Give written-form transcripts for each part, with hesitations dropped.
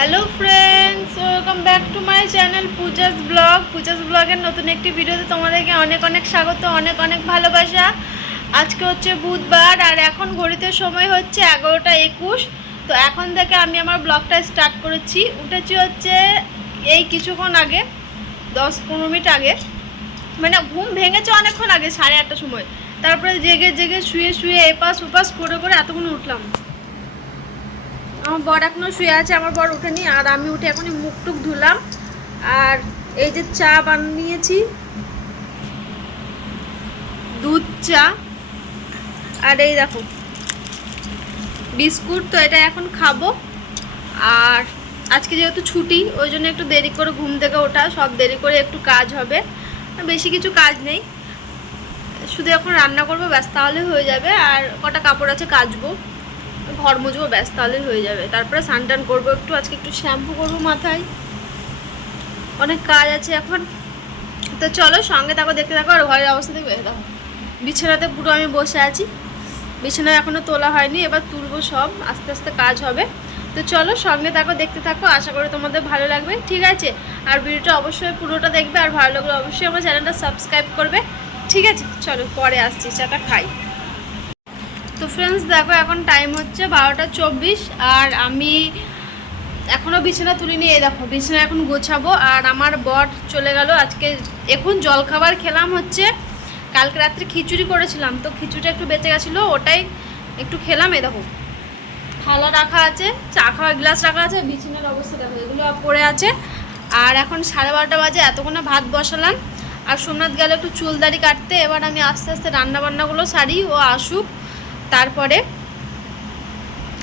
Hello friends, welcome back to my channel Puja's ব্লগের নতুন একটি ভিডিওতে তোমাদেরকে অনেক অনেক স্বাগত, অনেক অনেক ভালোবাসা। আজকে হচ্ছে বুধবার আর এখন ঘড়িতে সময় হচ্ছে 11টা 21। তো এখন থেকে আমি আমার ব্লগটা স্টার্ট করেছি। উঠেছি হচ্ছে এই কিছুক্ষণ আগে, 10-15 মিনিট আগে, মানে ঘুম ভেঙেছে অনেকক্ষণ আগে, 8:30টার সময়। তারপরে জেগে জেগে শুয়ে শুয়ে এপাশ ওপাশ করে করে এতক্ষণ উঠলাম। আমার বর এখনও শুয়ে আছে, আমার বর উঠেনি, আর আমি উঠে এখনই মুখ টুক ধুলাম। আর এই যে চা বানিয়েছি, দুধ চা, আর এই দেখো বিস্কুট। তো এটা এখন খাবো। আর আজকে যেহেতু ছুটি, ওই জন্য একটু দেরি করে ঘুম থেকে ওঠা, সব দেরি করে একটু কাজ হবে, বেশি কিছু কাজ নেই, শুধু এখন রান্না করবো ব্যাস, তাহলে হয়ে যাবে। আর কটা কাপড় আছে কাচবো, ঘর মুছবো ব্যাস, তাহলেই হয়ে যাবে। তারপরে স্নান টান করবো, আজকে একটু শ্যাম্পু করবো মাথায়, অনেক কাজ আছে এখন। তো চলো সঙ্গে থাকো, দেখতে থাকো। আর ঘরের অবস্থা দেখবে, দেখো বিছানাতে পুরো আমি বসে আছি, বিছানা এখনও তোলা হয়নি, এবার তুলবো, সব আস্তে আস্তে কাজ হবে। তো চলো সঙ্গে থাকো, দেখতে থাকো, আশা করি তোমাদের ভালো লাগবে, ঠিক আছে? আর ভিডিওটা অবশ্যই পুরোটা দেখবে, আর ভালো লাগলে অবশ্যই আমার চ্যানেলটা সাবস্ক্রাইব করবে, ঠিক আছে? চলো পরে আসছি, চাটা খাই। তো ফ্রেন্ডস দেখো, এখন টাইম হচ্ছে 12টা 24, আর আমি এখনও বিছানা তুলিনি। এই দেখো বিছানা এখন গোছাবো। আর আমার বর চলে গেল আজকে। এখন জলখাবার খেলাম হচ্ছে, কালকে রাত্রে খিচুড়ি করেছিলাম, তো খিচুড়িটা একটু বেঁচে গেছিলো, ওটাই একটু খেলাম। এই দেখো থালা রাখা আছে, চা খাওয়ার গ্লাস রাখা আছে, বিছানার অবস্থা দেখো, এগুলো পড়ে আছে। আর এখন 12:30 বাজে, এতক্ষণে ভাত বসালাম। আর সোমনাথ গেলে একটু চুল দাড়ি কাটতে, এবার আমি আস্তে আস্তে রান্নাবান্নাগুলো সারি, ও আসুক, তারপরে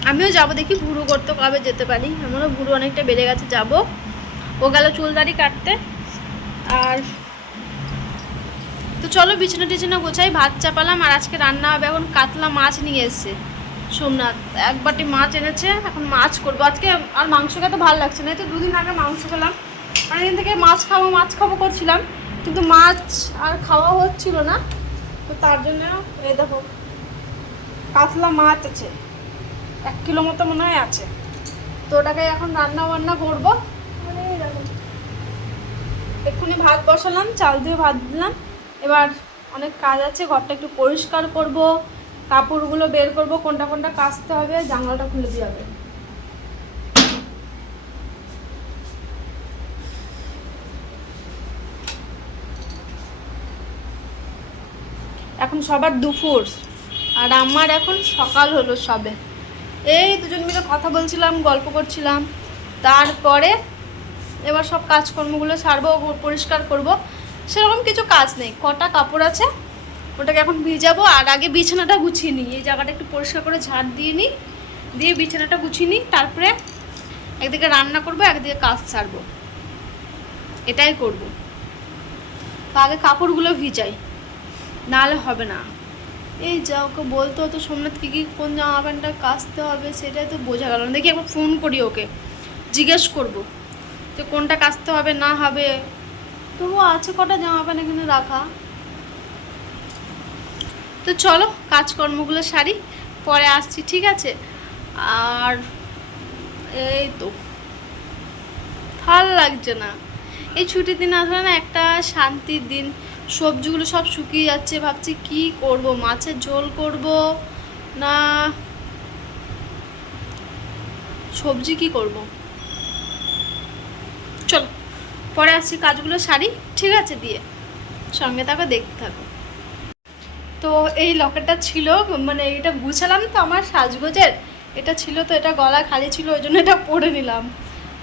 আমিও যাবো। দেখি ভুরু করতে কবে যেতে পারি, আমারও ভুরু অনেকটা বেড়ে গেছে, যাব। ও গেল চুল দাড়ি কাটতে। আর তো চলো বিছানা টিছানা গোছাই, ভাত চাপালাম। আর আজকে রান্না হবে, এখন কাতলা মাছ নিয়ে এসছে সোমনাথ, এক বাটি মাছ এনেছে, এখন মাছ করবো আজকে। আর মাংস খেতে ভালো লাগছে না, এই তো 2 দিন আগে মাংস খেলাম, অনেকদিন থেকে মাছ খাবো করছিলাম, কিন্তু মাছ আর খাওয়া হচ্ছিল না। তো তার জন্য এই দেখো কাতলা মাছ আছে, 1 কিলো মতো মনে হয় আছে। তো ওটাকে এখন রান্না বান্না করবো। মানে দেখো এক্ষুনি ভাত বসালাম, চাল দিয়ে ভাত দিলাম। এবার অনেক কাজ আছে, ঘরটা একটু পরিষ্কার করব, কাপড়গুলো বের করব, কোনটা কোনটা কাচতে হবে, জানলাটা খুলে দিয়ে হবে। এখন সবার দুপুর, আর আমার এখন সকাল হলো সবে। এই দুজন মিলে কথা বলছিলাম, গল্প করছিলাম। তারপরে এবার সব কাজকর্মগুলো সারবো, পরিষ্কার করব। সেরকম কিছু কাজ নেই, কটা কাপড় আছে, ওটাকে এখন ভিজাবো। আর আগে বিছানাটা গুছিয়ে নিই, এই জায়গাটা একটু পরিষ্কার করে ঝাড় দিয়ে নিই, দিয়ে বিছানাটা গুছিয়ে নিই। তারপরে একদিকে রান্না করব, একদিকে কাজ সারবো, এটাই করব। তো আগে কাপড়গুলো ভিজাই, নাহলে হবে না। এই যা ওকে বলতে হতো সোমনাথ কী কোন জামা প্যান্টটা কাচতে হবে, সেটাই তো বোঝা গেল না। দেখি একবার ফোন করি ওকে, জিজ্ঞেস করবো যে কোনটা কাচতে হবে না হবে। তবুও আছে কটা জামা প্যান্ট এখানে রাখা। তো চলো কাজকর্মগুলো সারি, পরে আসছি, ঠিক আছে? আর এই তো ভাল লাগছে না, এই ছুটির দিন আসলে না একটা শান্তির দিন। সবজিগুলো সব শুকিয়ে যাচ্ছে, ভাবছি কি করব, মাছের ঝোল করব না সবজি কি করব। চলো পরে আসছি, কাজগুলো সারি, ঠিক আছে? দিয়ে সঙ্গে থাকো, দেখতে থাকো। তো এই লকেটটা ছিল, মানে এটা গুছালাম তো আমার সাজগোজের, এটা ছিল, তো এটা গলা খালি ছিল, ওই জন্য এটা পরে নিলাম।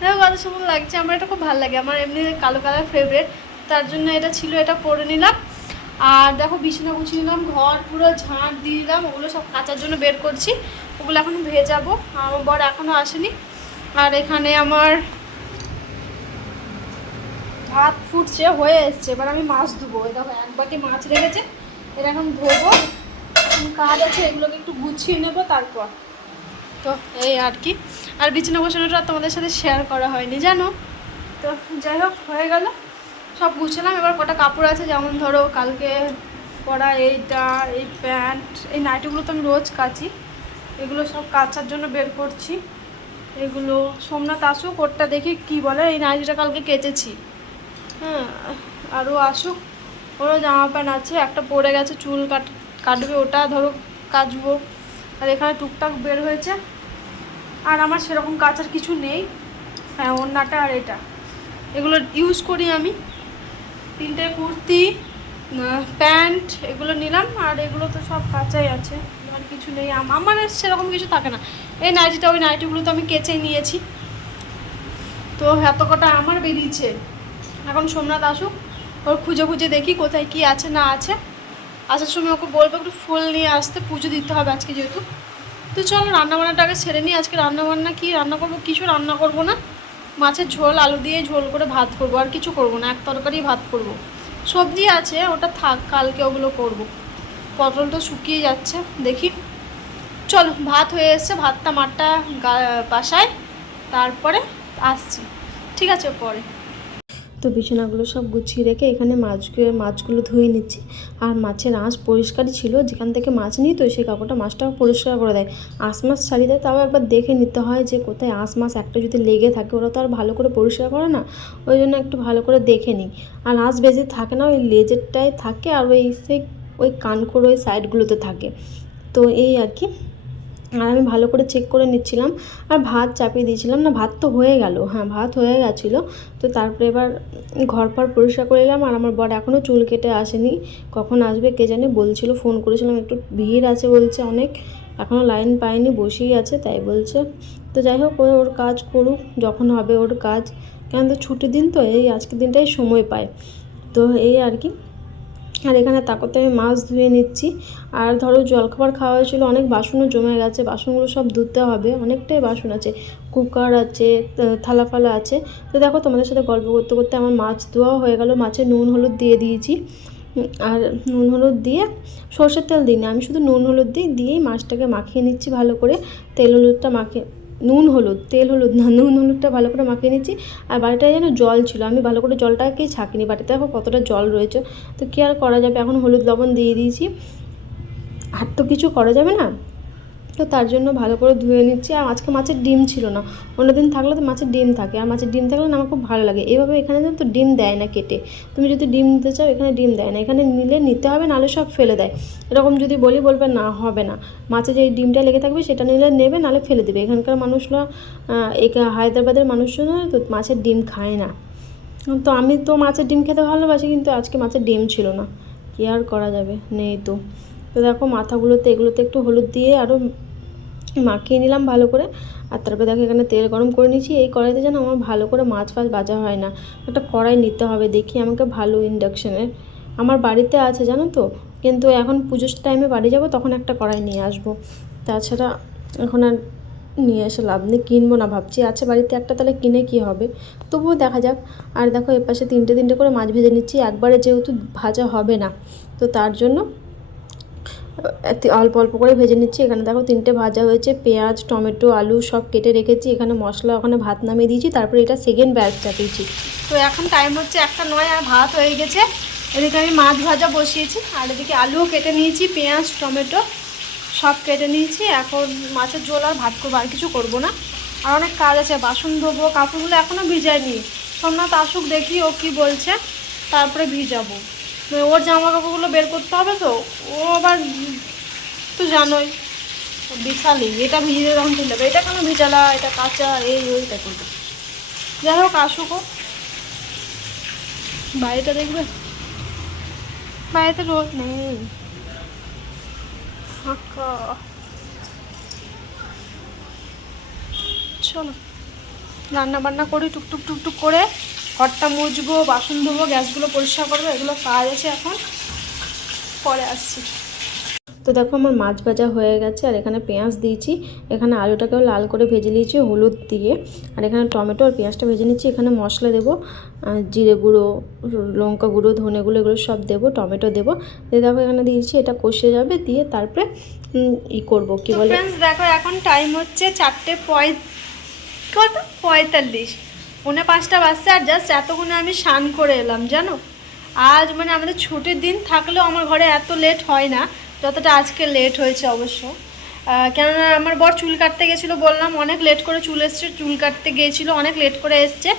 দেখো কত সুন্দর লাগছে, আমার এটা খুব ভালো লাগে, আমার এমনি কালো কালার ফেভারিট, তার জন্য এটা ছিল, এটা পরে নিলাম। আর দেখো বিছানা গুছিয়ে নিলাম, ঘর পুরো ঝাঁট দিয়ে দিলাম, ওগুলো সব কাচার জন্য বের করছি, ওগুলো এখন ভেজাবো। আমার বর এখনও আসেনি। আর এখানে আমার ভাত ফুটছে, হয়ে এসছে, এবার আমি মাছ ধুবো। এই দেখো 1 বাটি মাছ রেখেছে, এটা এখন ধোবো, কাজ আছে, এগুলোকে একটু গুছিয়ে নেবো তারপর। তো এই আর কি। আর বিছানা গোছানোটা তোমাদের সাথে শেয়ার করা হয়নি জানো। তো যাই হোক হয়ে গেল, সব গুছালাম। এবার কটা কাপড় আছে, যেমন ধরো কালকে পরা এইটা, এই প্যান্ট, এই নাইটিগুলো তো আমি রোজ কাচি, এগুলো সব কাচার জন্য বের করছি। এগুলো সোমনাথ আসুক, ওরটা দেখি কি বলে। এই নাইটিটা কালকে কেচেছি। হ্যাঁ, আরও আসুক, ওরও জামা প্যান্ট আছে, একটা পরে গেছে, চুল কাটবে, ওটা ধরো কাচবো। আর এখানে টুকটাক বের হয়েছে। আর আমার সেরকম কাচার কিছু নেই। হ্যাঁ, ওড়নাটা আর এটা, এগুলো ইউজ করি আমি। 3টে কুর্তি, প্যান্ট এগুলো নিলাম। আর এগুলো তো সব কাচাই আছে, আর কিছু নেই। আমার সেরকম কিছু থাকে না। এই নাইটিটা, ওই নাইটিগুলো তো আমি কেচেই নিয়েছি। তো এত কটা আমার বেরিয়েছে। এখন সোমনাথ আসুক, ওর খুঁজে খুঁজে দেখি কোথায় কি আছে না আছে। আসার সময় ওকে বলবো একটু ফুল নিয়ে আসতে, পুজো দিতে হবে আজকে যেহেতু। তো চলো রান্নাবান্নাটা আগে সেরে নিই। আজকে রান্নাবান্না কি রান্না করবো, কিছু রান্না করব না। মাছের ঝোল, আলু দিয়ে ঝোল করে ভাত করবো, আর কিছু করবো না। এক তরকারি ভাত করব। সবজি আছে, ওটা থাক, কালকে ওগুলো করব। পটলটা শুকিয়ে যাচ্ছে, দেখি। চলো, ভাত হয়ে এসছে, ভাতটা মাঠটা বাসায়, তারপরে আসছি। ঠিক আছে, পরে। তো বিছানাগুলো সব গুছিয়ে রেখে এখানে মাছগুলো ধুয়ে নিচ্ছি। আর মাছের আঁশ পরিষ্কারই ছিল, যেখান থেকে মাছ নিই তো সেই কাপড়টা মাছটাও পরিষ্কার করে দেয়। আঁশ মাছ ছাড়িয়ে দেয়, তাও একবার দেখে নিতে হয় যে কোথায় আঁশ মাছ একটা যদি লেগে থাকে, ওরা তো আর ভালো করে পরিষ্কার করে না। ওই জন্য একটু ভালো করে দেখে নিই। আর আঁশ বেশি থাকে না, ওই লেজেরটায় থাকে, আর ওই কানকোর ওই সাইডগুলোতে থাকে। তো এই আর কি। আর আমি ভালো করে চেক করে নিচ্ছিলাম। আর ভাত চাপিয়ে দিয়েছিলাম, না ভাত তো হয়ে গেল, হ্যাঁ ভাত হয়ে গেছিলো। তো তারপরে এবার ঘর পর পরিষ্কার করে এলাম। আর আমার বর এখনও চুল কেটে আসেনি, কখন আসবে কে জানে। বলছিল, ফোন করেছিলাম, একটু ভিড় আছে বলছে অনেক, এখনও লাইন পায়নি, বসেই আছে তাই বলছে। তো যাই হোক, ওর কাজ করুক, যখন হবে ওর কাজ। কেন তো ছুটির দিন তো, এই আজকের দিনটাই সময় পায়। তো এই আর কি। আর এখানে তাকতে আমি মাছ ধুয়ে নিচ্ছি। আর ধরো জলখাবার খাওয়া হয়েছিল, অনেক বাসনও জমে গেছে, বাসনগুলো সব ধুতে হবে। অনেকটাই বাসন আছে, কুকার আছে, থালা ফালা আছে। তো দেখো, তোমাদের সাথে গল্প করতে করতে আমার মাছ ধোয়াও হয়ে গেল। মাছে নুন হলুদ দিয়ে দিয়েছি। আর নুন হলুদ দিয়ে, সর্ষের তেল দিই না আমি, শুধু নুন হলুদ দিয়েই মাছটাকে মাখিয়ে নিচ্ছি ভালো করে। তেল হলুদটা মাখিয়ে, তেল হলুদ না, নুন হলুদটা ভালো করে মাখিয়ে নিচ্ছি। আর বাড়িটায় যেন জল ছিল, আমি ভালো করে জলটাকেই ছাঁকিনি। বাড়িতে দেখো কতটা জল রয়েছে, তো কী আর করা যাবে। এখন হলুদ লবণ দিয়ে দিয়েছি, আর তো কিছু করা যাবে না। তো তার জন্য ভালো করে ধুয়ে নিচ্ছি। আর আজকে মাছের ডিম ছিল না, অন্যদিন থাকলে তো মাছের ডিম থাকে। আর মাছের ডিম থাকলে না আমার খুব ভালো লাগে। এভাবে এখানে তো ডিম দেয় না কেটে, তুমি যদি ডিম নিতে চাও এখানে ডিম দেয় না। এখানে নিতে হবে, নাহলে সব ফেলে দেয়। এরকম যদি বলবে না হবে না, মাছে যে ডিমটা লেগে থাকবে সেটা নিলে নেবে, নাহলে ফেলে দেবে। এখানকার মানুষরা, হায়দ্রাবাদের মানুষজন তো মাছের ডিম খায় না। তো আমি তো মাছের ডিম খেতে ভালোবাসি, কিন্তু আজকে মাছের ডিম ছিল না, কী আর করা যাবে, নেই তো। তো দেখো, মাথাগুলোতে এগুলোতে একটু হলুদ দিয়ে আরও মাখিয়ে নিলাম ভালো করে। আর তারপরে দেখো এখানে তেল গরম করে নিয়েছি। এই কড়াইতে যেন আমার ভালো করে মাছ ফাছ ভাজা হয় না, একটা কড়াই নিতে হবে দেখি আমাকে ভালো, ইন্ডাকশানের। আমার বাড়িতে আছে জানো তো, কিন্তু এখন পুজোর টাইমে বাড়ি যাব, তখন একটা কড়াই নিয়ে আসবো। তাছাড়া এখন আর নিয়ে এসে লাভ নেই, কিনবো না ভাবছি। আছে বাড়িতে একটা, তাহলে কিনে কি হবে, তবুও দেখা যাক। আর দেখো এপাশে 3টে করে মাছ ভেজে নিচ্ছি, একবারে যেহেতু ভাজা হবে না, তো তার জন্য অল্প অল্প করে ভেজে নিচ্ছি। এখানে দেখো 3টে ভাজা হয়েছে, পেঁয়াজ টমেটো আলু সব কেটে রেখেছি। এখানে মশলা, ওখানে ভাত নামিয়ে দিয়েছি, তারপরে এটা সেকেন্ড ব্যাচ চাপিয়েছি। তো এখন টাইম হচ্ছে 1:09, আর ভাত হয়ে গেছে। এদিকে আমি মাছ ভাজা বসিয়েছি, আর এদিকে আলুও কেটে নিয়েছি, পেঁয়াজ টমেটো সব কেটে নিয়েছি। এখন মাছের ঝোল আর ভাত করবো, আর কিছু করবো না। আর অনেক কাজ আছে, বাসন ধোবো, কাপড়গুলো এখনও ভিজায়নি। সোমনাথ আসুক, দেখি ও কি বলছে, তারপরে ভিজাবো। ওর জামা কাপড়গুলো বের করতে হবে, তো ও আবার তো জানোই বিশালই, এটা ভিজিয়ে তখন চলে যাবে, এটা কেন ভিজালা, এটা কাঁচা, ওইটা করবে। যাই হোক, আসুক ও। বাড়িটা দেখবে, বাড়িতে রোদ নেই, ফাঁকা। চলো রান্না বান্না করি টুকটুক করে। ঘরটা মুছবো, বাসন ধোবো, গ্যাসগুলো পরিষ্কার করবো, এগুলো কাজ আছে এখন, পরে আসছি। তো দেখো আমার মাছ ভাজা হয়ে গেছে। আর এখানে পেঁয়াজ দিয়েছি, এখানে আলুটাকেও লাল করে ভেজে নিয়েছি হলুদ দিয়ে। আর এখানে টমেটো আর পেঁয়াজটা ভেজে নিচ্ছি। এখানে মশলা দেবো, জিরে গুঁড়ো, লঙ্কা গুঁড়ো, ধনে গুঁড়ো, এগুলো সব দেবো, টমেটো দেবো। দিয়ে দেখো এখানে দিয়েছি, এটা কষে যাবে, দিয়ে তারপরে করবো কি বলে। ফ্রেন্ডস দেখো, এখন টাইম হচ্ছে 4:45, 4:45 বাজছে। আর জাস্ট এতক্ষণে আমি স্নান করে এলাম জানো। আজ মানে আমাদের ছুটির দিন থাকলেও আমার ঘরে এত লেট হয় না, যতটা আজকে লেট হয়েছে অবশ্য। কেননা আমার বর চুল কাটতে গেছিলো, বললাম অনেক লেট করে চুল এসছে, চুল কাটতে গিয়েছিলো অনেক লেট করে এসছে।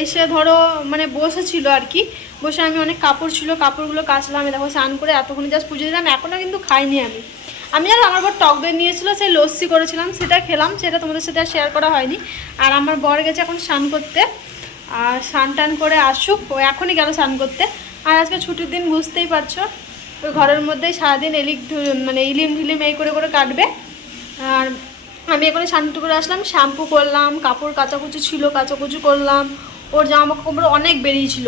এসে ধরো মানে বসেছিল আর কি, বসে আমি অনেক কাপড় ছিল কাপড়গুলো কাচলাম। আমি দেখো স্নান করে এতক্ষণ জাস্ট পুজো দিলাম, এখনও কিন্তু খাইনি আমি জানো আমার বর টক দই নিয়েছিলো, সেই লস্যি করেছিলাম সেটা খেলাম, সেটা তোমাদের সাথে আর শেয়ার করা হয়নি। আর আমার বর গেছে এখন স্নান করতে, আর স্নান টান করে আসুক, ও এখনই গেল স্নান করতে। আর আজকে ছুটির দিন বুঝতেই পারছো, ওই ঘরের মধ্যেই সারাদিন মানে ইলিম ঢিলিম এই করে করে কাটবে। আর আমি এখানে স্নান করে আসলাম, শ্যাম্পু করলাম, কাপড় কাচাকুচি ছিল কাচাকুচি করলাম, ওর জামা কাপড় অনেক বেরিয়েছিল,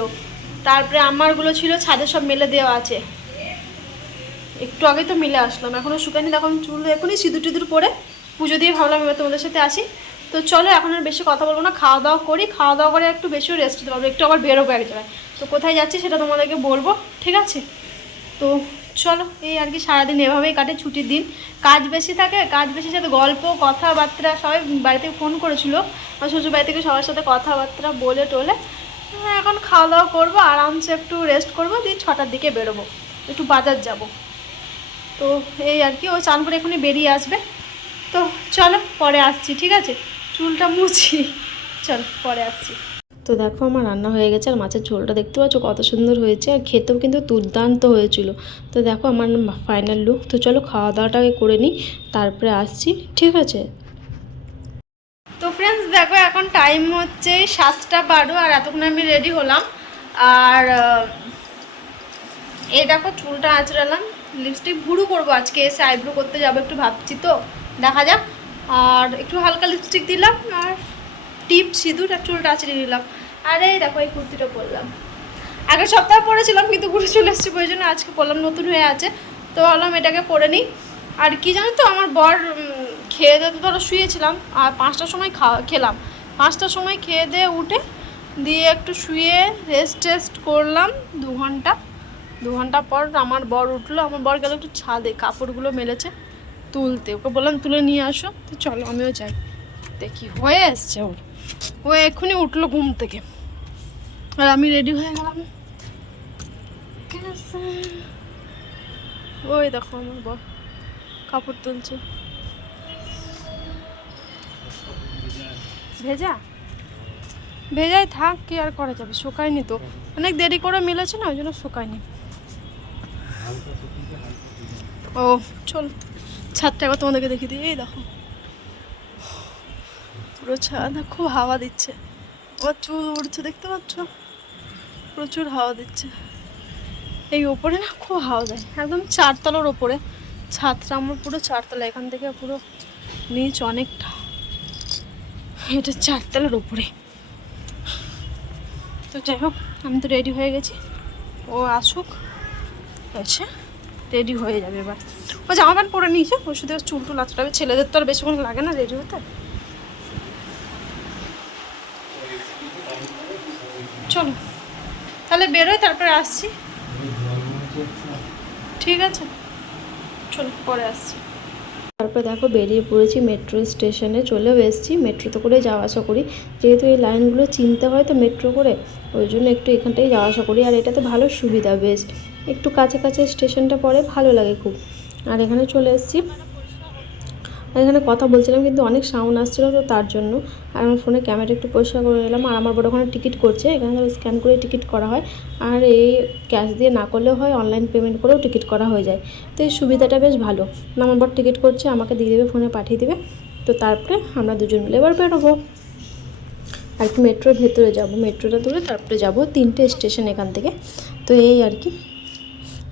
তারপরে আমারগুলো ছিল ছাদে সব মেলে দেওয়া আছে, একটু আগে তো মিলে আসলাম, এখনও শুকায়নি। এখন চুল এখনই সিঁদুর টিঁদুর পরে পুজো দিয়ে ভাবলাম এবার তোমাদের সাথে আসি। তো চলো এখন আর বেশি কথা বলবো না, খাওয়া দাওয়া করি, খাওয়া দাওয়া করে একটু বেশিও রেস্ট দিতে পারবো, একটু আবার বেরোবো এক জায়গায়। তো কোথায় যাচ্ছি সেটা তোমাদেরকে বলবো, ঠিক আছে? তো চলো এই আর কি, সারাদিন এভাবেই কাটে ছুটির দিন, কাজ বেশি থাকে, কাজ বেশি সাথে গল্প কথাবার্তা, সবাই বাড়ি থেকে ফোন করেছিল, আমার শ্বশুর বাড়ি থেকে সবার সাথে কথাবার্তা বলে টোলে। এখন খাওয়া দাওয়া করবো, আরামসে একটু রেস্ট করবো, দিয়ে 6টার দিকে বেরোবো, একটু বাজার যাব। তো এই আর কি, ও চান করে এখনই বেরিয়ে আসবে। তো চলো পরে আসছি, ঠিক আছে? চুলটা মুছি, চলো পরে আসছি। তো দেখো আমার রান্না হয়ে গেছে, আর মাছের ঝোলটা দেখতে পাচ্ছ কত সুন্দর হয়েছে, আর খেতেও কিন্তু দুর্দান্ত হয়েছিল। তো দেখো আমার ফাইনাল লুক। তো চলো খাওয়া দাওয়াটাকে করে নিই, তারপরে আসছি, ঠিক আছে? তো ফ্রেন্ডস দেখো এখন টাইম হচ্ছে 7টা 12, আর এতক্ষণ আমি রেডি হলাম। আর এই দেখো চুলটা আঁচড়ালাম, লিপস্টিক ভুরু করবো আজকে, এসে আইব্রো করতে যাবো একটু ভাবছি, তো দেখা যাক। আর একটু হালকা লিপস্টিক দিলাম, আর টিপ সিঁদুর, আর চুলটা আঁচড়ে দিলাম। আর এই দেখো এই কুর্তিটা পরলাম, আগের সপ্তাহে পরেছিলাম কিন্তু ঘুরে চলে এসেছি, ওই জন্য আজকে পরলাম, নতুন হয়ে আছে। তো ভাবলাম এটাকে পরে নিই। আর কি জানো তো, আমার বর খেয়ে দিয়ে তো ধরো শুয়েছিলাম, আর 5টার সময় খেলাম, 5টার সময় খেয়ে দিয়ে উঠে দিয়ে একটু শুয়ে রেস্ট করলাম 2 ঘন্টা পর আমার বর উঠলো। আমার বর গেল একটু ছাদে, কাপড়গুলো মেলেছে তুলতে, ওকে বললাম তুলে নিয়ে আসো। তো চলো আমিও যাই, দেখি হয়ে এসছে ওর, ও এক্ষুনি উঠলো ঘুম থেকে, আর আমি রেডি হয়ে গেলাম। ওই দেখো আমার বর কাপড় তুলছে, ভেজা ভেজাই থাক, কি আর করা যাবে, শুকায়নি তো, অনেক দেরি করে মিলেছে না, ওই জন্য শুকায়নি। ও চল ছাদটা একবার তোমাদেরকে দেখিয়ে দিই, এই দেখো পুরো ছাদ, খুব হাওয়া দিচ্ছে, আবার চুল উড়ছে দেখতে পাচ্ছ, প্রচুর হাওয়া দিচ্ছে। এই ওপরে না খুব হাওয়া দেয়, একদম 4তলার ওপরে ছাদটা আমার, পুরো 4তলা, এখান থেকে পুরো নিচ অনেকটা, এটা 4তলার ওপরে। তো যাই হোক আমি তো রেডি হয়ে গেছি, ও আসুক, এসে রেডি হয়ে যাবে এবার। ও জামা প্যান্ট পরে নিয়েছে, ওর শুধু চুল টুল আঁচড়াবে, ছেলেদের তো আর বেশিক্ষণ লাগে না রেডি হতে। চলো তাহলে বেরোই, তারপরে আসছি, ঠিক আছে? চলো পরে আসছি। তারপরে দেখো বেরিয়ে পড়েছি, মেট্রো স্টেশনে চলেও এসেছি, মেট্রোতে করে যাওয়া আসা করি, যেহেতু এই লাইনগুলো চিনতে হয় তো মেট্রো করে, ওই জন্য একটু এখানটাই যাওয়া আসা করি। আর এটাতে ভালো সুবিধা, বেশ একটু কাছে কাছে স্টেশনটা পড়ে, ভালো লাগে খুব। আর এখানে চলে এসেছি, আর এখানে কথা বলছিলাম কিন্তু অনেক সাউন্ড আসছিলো, তো তার জন্য। আর আমার ফোনে ক্যামেরা একটু পরিষ্কার করে নিলাম। আর আমার বড় ওখানে টিকিট করছে, এখানে স্ক্যান করে টিকিট করা হয়, আর এই ক্যাশ দিয়ে না করলেও হয়, অনলাইন পেমেন্ট করেও টিকিট করা হয়ে যায়। তো এই সুবিধাটা বেশ ভালো। আমার বড় টিকিট করছে, আমাকে দিয়ে দেবে, ফোনে পাঠিয়ে দেবে, তো তারপরে আমরা দুজন মিলে এবার বেরোবো। আর কি মেট্রোর ভেতরে যাব, মেট্রোটা ধরে তারপরে যাব 3টে স্টেশন এখান থেকে। তো এই আর কি।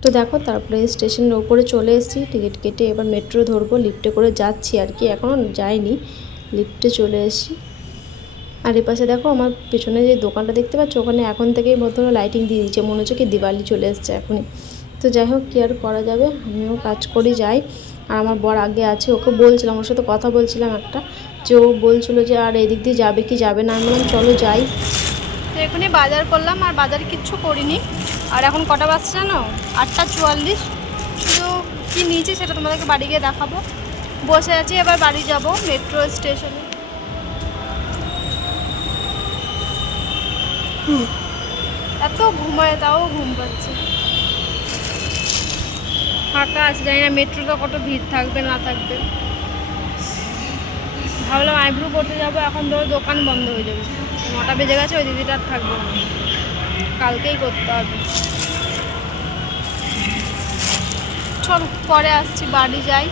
তো দেখো তারপরে স্টেশনের ওপরে চলে এসেছি, টিকিট কেটে এবার মেট্রো ধরবো, লিফটে করে যাচ্ছি আর কি, এখনও যাইনি, লিফটে চলে এসেছি। আর এ পাশে দেখো আমার পেছনে যে দোকানটা দেখতে পাচ্ছ, ওখানে এখন থেকেই মতো লাইটিং দিয়ে দিচ্ছে, মনে হচ্ছে কি দিওয়ালি চলে এসছে এখনই। তো যাই হোক কী আর করা যাবে, আমিও কাজ করি যাই। আর আমার বর আগে আছে, ওকে বলছিলাম, ওর সাথে কথা বলছিলাম একটা, যে ও বলছিলো যে আর এদিক দিয়ে যাবে কি যাবে না, আমি বললাম চলো যাই। তো এখনই বাজার করলাম, আর বাজার কিচ্ছু করিনি। আর এখন কটা বাজছে জানো, 8টা 44। শুধু কী নিয়েছি সেটা তোমাদেরকে বাড়ি গিয়ে দেখাবো। বসে আছি, এবার বাড়ি যাব মেট্রো স্টেশনে। এত ঘুমায়, তাও ঘুম পাচ্ছে, ফাঁকা আছে, জানি না মেট্রোটা কত ভিড় থাকবে না থাকবে। ভাবলাম আইব্রু করতে যাবো, এখন ধরো দোকান বন্ধ হয়ে যাবে, 9টা বেজে গেছে, ওই দিদিটা আর থাকবো না, কালকেই করতে হবে। চল পরে আসছি, বাড়ি যাই।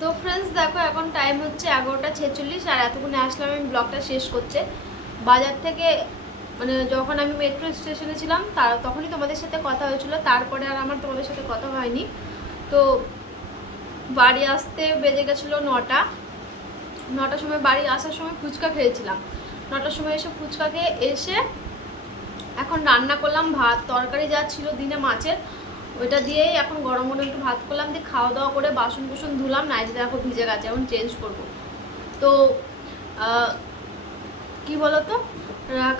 তো ফ্রেন্ডস দেখো এখন টাইম হচ্ছে 11:46, আর এতক্ষণে আসলাম আমি ব্লগটা শেষ করতে। বাজার থেকে মানে যখন আমি মেট্রো স্টেশনে ছিলাম তখনই তোমাদের সাথে কথা হয়েছিল, তারপরে আর আমার তোমাদের সাথে কথা হয়নি। তো বাড়ি আসতে বেজে গেছিলো 9টার সময়। বাড়ি আসার সময় ফুচকা খেয়েছিলাম, 9টার সময় এসে ফুচকা খেয়ে এসে এখন রান্না করলাম। ভাত তরকারি যা ছিল দিনে মাছের, ওইটা দিয়েই এখন গরম গরম একটু ভাত করলাম, দিয়ে খাওয়া দাওয়া করে বাসন কুসন ধুলাম, নাইটি দেখো ভিজে গেছে, এখন চেঞ্জ করব। তো কি বলতো,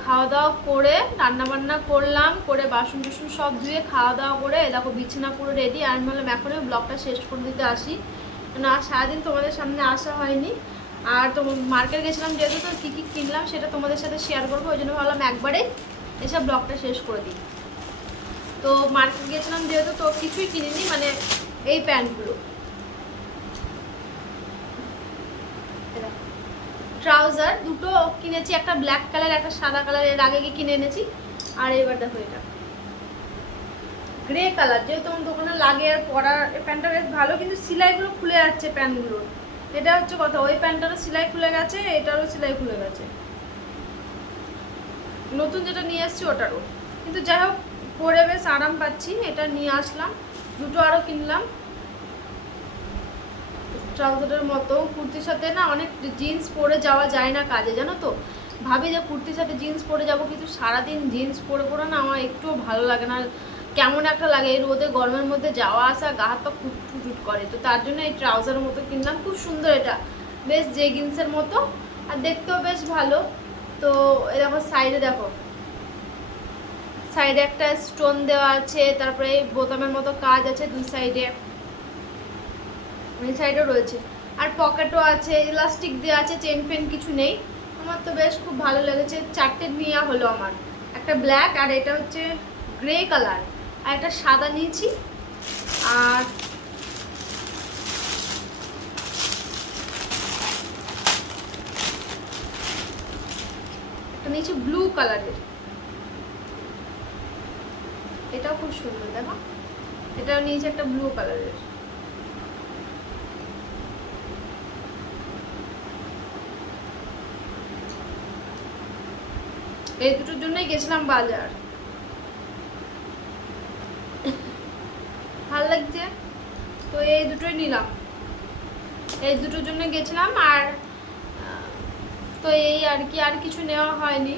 খাওয়া দাওয়া করে রান্না বান্না করলাম, করে বাসন কুসন সব ধুয়ে খাওয়া দাওয়া করে দেখো বিছানা পুরো রেডি। আর আমি বললাম এখনই ব্লগটা শেষ করে দিতে আসি, না সারাদিন তোমাদের সামনে আসা হয়নি। আর তো মার্কেট গেছিলাম যেহেতু, তো কী কী কিনলাম সেটা তোমাদের সাথে শেয়ার করবো, ওই জন্য ভাবলাম একবারেই এসব ব্লগটা শেষ করে দিই। তো মার্কেট গেছিলাম যেহেতু, তো কিছুই কিনিনি, মানে এই প্যান্টগুলো, ট্রাউজার দুটো কিনেছি, একটা ব্ল্যাক কালার একটা সাদা কালার, এর আগে কিনে এনেছি। আর এবার দেখো এটা গ্রে কালার, যেহেতু আমার দোকানে লাগে আর পরার, প্যান্টটা বেশ ভালো, কিন্তু সিলাইগুলো খুলে যাচ্ছে প্যান্টগুলোর, এটা হচ্ছে কথা। ওই প্যান্টটারও সেলাই খুলে গেছে, এটারও সেলাই খুলে গেছে, নতুন যেটা নিয়ে এসেছি ওটারও। কিন্তু যাই হোক পরে বেশ আরাম পাচ্ছি, এটা নিয়ে আসলাম। দুটো আরও কিনলাম ট্রাউজারের মতো। কুর্তির সাথে না অনেক জিন্স পরে যাওয়া যায় না কাজে, জানো তো। ভাবি যে কুর্তির সাথে জিন্স পরে যাব, কিন্তু সারাদিন জিন্স পরে পরে না আমার একটুও ভালো লাগে না, কেমন একটা লাগে। এই রোদে গরমের মধ্যে যাওয়া আসা, গা হাত পা ফুট করে। তো তার জন্য এই ট্রাউজারের মতো কিনলাম, খুব সুন্দর, এটা বেশ জেগিন্সের মতো, আর দেখতেও বেশ ভালো। তো দেখো সাইডে, দেখো সাইডে একটা স্টোন দেওয়া আছে, তারপরে এই বোতামের মতো কাজ আছে দুই সাইডে, এই সাইডেও রয়েছে, আর পকেটও আছে, ইলাস্টিক দেওয়া আছে, চেন ফেন কিছু নেই। আমার তো বেশ খুব ভালো লেগেছে। 4টে নেওয়া হলো আমার, একটা ব্ল্যাক, আর এটা হচ্ছে গ্রে কালার, আর একটা সাদা নিয়েছি, আর একটা নিয়েছি ব্লু কালারের, এটাও খুব সুন্দর, দেখো এটাও নিয়েছি একটা ব্লু কালারের। এই দুটোর জন্যই গেছিলাম বাজার, ভাল লাগছে তো এই দুটোই নিলাম, এই দুটোর জন্য গেছিলাম। আর তো এই আর কি, আর কিছু নেওয়া হয়নি,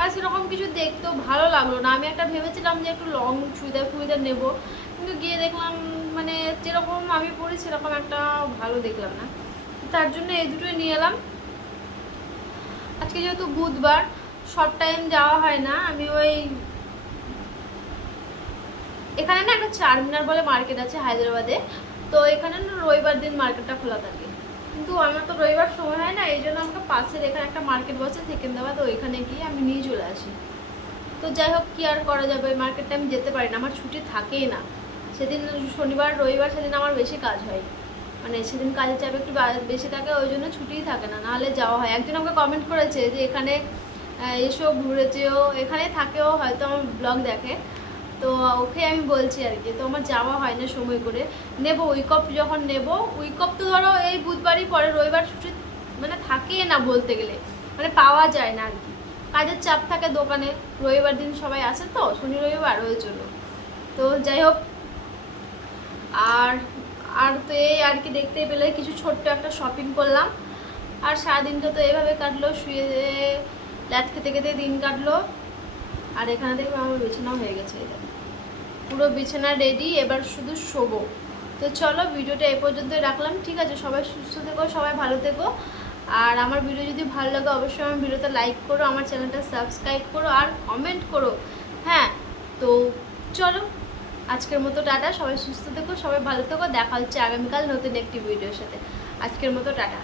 আর সেরকম কিছু দেখতেও ভালো লাগলো না। আমি একটা ভেবেছিলাম যে একটু লং চুড়িদার ফুড়িদার নেবো, কিন্তু গিয়ে দেখলাম মানে যেরকম আমি পরি সেরকম একটা ভালো দেখলাম না, তার জন্য এই দুটোই নিয়ে এলাম। আজকে যেহেতু বুধবার, সব টাইম যাওয়া হয় না, আমি ওই এখানে না একটা চারমিনার বলে মার্কেট আছে হায়দ্রাবাদে, তো এখানে না রবিবার দিন মার্কেটটা খোলা থাকে, কিন্তু আমার তো রবিবার সময় হয় না, এই জন্য আমাকে পাশের এখানে একটা মার্কেট বসে সেকেন্দ্রাবাদ, তো ওইখানে গিয়ে আমি নিয়ে চলে আসি। তো যাই হোক কী আর করা যাবে, ওই মার্কেটটা আমি যেতে পারি না, আমার ছুটি থাকেই না সেদিন, শনিবার রবিবার সেদিন আমার বেশি কাজ হয়, মানে সেদিন কাজের চাপ একটু বেশি থাকে, ওই জন্য ছুটিই থাকে না, নাহলে যাওয়া হয়। একজন আমাকে কমেন্ট করেছে যে এখানে এসো ঘুরেছেও, এখানে থাকেও, হয়তো আমার ব্লগ দেখে, তো ওকে আমি বলছি আর কি, তো আমার যাওয়া হয় না সময় করে। নেবো উইক অফ, যখন নেবো উইক অফ তো ধরো এই বুধবারই পরে, রবিবার ছুটি মানে থাকে না বলতে গেলে, মানে পাওয়া যায় না আর কি, কাজের চাপ থাকে দোকানে, রবিবার দিন সবাই আসে তো, শনি রবিবার, ওই জন্য। তো যাই হোক, আর আর তো এই আর কি, দেখতেই পেলে কিছু ছোট্ট একটা শপিং করলাম। আর সারাদিনটা তো এইভাবে কাটলো, শুয়ে ল্যাট খেতে খেতে দিন কাটলো। আর এখানে দেখবে আমার বিছানাও হয়ে গেছে, এটা পুরো বিছানা রেডি, এবার শুধু শোবো। তো চলো ভিডিওটা এই পর্যন্তই রাখলাম, ঠিক আছে। সবাই সুস্থ থেকো, সবাই ভালো থেকো, আর আমার ভিডিও যদি ভালো লাগে অবশ্যই আমার ভিডিওতে লাইক করো, আমার চ্যানেলটা সাবস্ক্রাইব করো, আর কমেন্ট করো, হ্যাঁ। তো চলো আজকের মতো টাটা, সবাই সুস্থ থেকো, সবাই ভালো থেকো, দেখা হচ্ছে আগামীকাল নতুন একটি ভিডিওর সাথে। আজকের মতো টাটা।